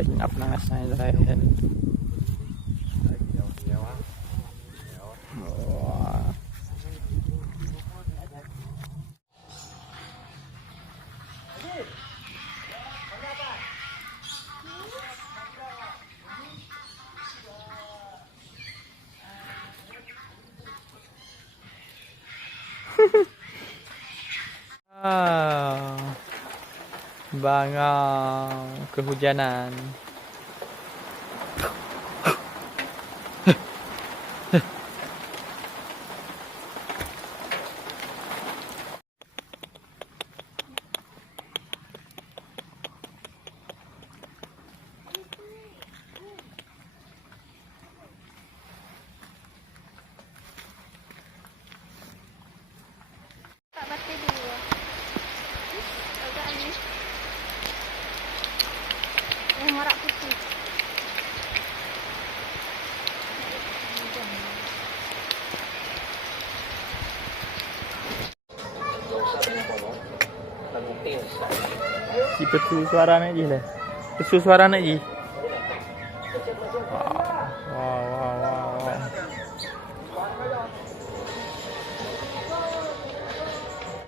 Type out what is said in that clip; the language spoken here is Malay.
अपना lain. Wah. Bangau kehujanan. Tak batik dulu. Agak ni. Yang warna putih. Si pesu suara nak je lah. Pesu suara nak je. Wow, wow, wow, wow, wow.